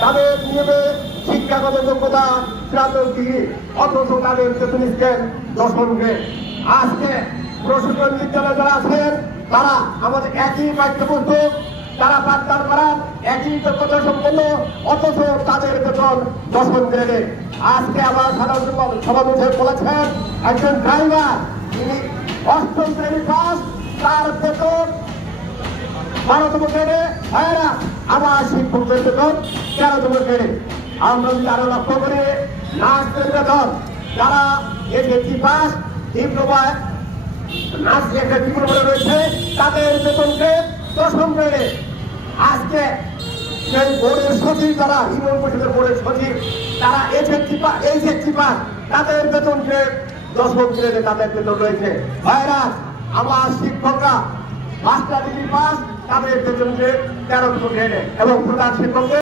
তাদের নিয়মে শিক্ষাগত যোগ্যতা স্নাতক ডিগ্রি, অথচ তাদের বেতন স্কেল 10 গ্রেড। আজকে প্রশাসন বিদ্যালয়ে যারা আছেন তারা আমাদের একই পাঠ্যপুস্তক, তারা পাঠদান করান একই যোগ্যতা সম্পন্ন, অথচ তাদের বেতন 10 গ্রেডে। আজকে আমার সাধারণ সভাপতি বলেছেন একজন ড্রাইভার তিনি 8ম শ্রেণী পাস, তার বেতন 12তম গ্রেডে। ভাইয়েরা, আমার শিক্ষকদের বেতন 13তম গ্রেডে। আমরা যদি আরো লক্ষ্য করি নার্সের বেতন, যারা এসএসসি পাস, ডিপ্লোমা নার্স একটা ডিপ্লোমা রয়েছে, তাদের বেতন গ্রেড 10ম গ্রেডে। আজকে সেই বোর্ডের সচিব, যারা ইউনিয়ন পরিষদের বোর্ডের সচিব, তারা এইচএসসি পাস, তাদের বেতন গ্রেড 10ম গ্রেডে তাদের বেতন রয়েছে। ভাইরা, আমার শিক্ষকরা মাস্টার ডিগ্রি পাস, তাদের বেতন গ্রেড 13তম গ্রেডে এবং প্রধান শিক্ষকদের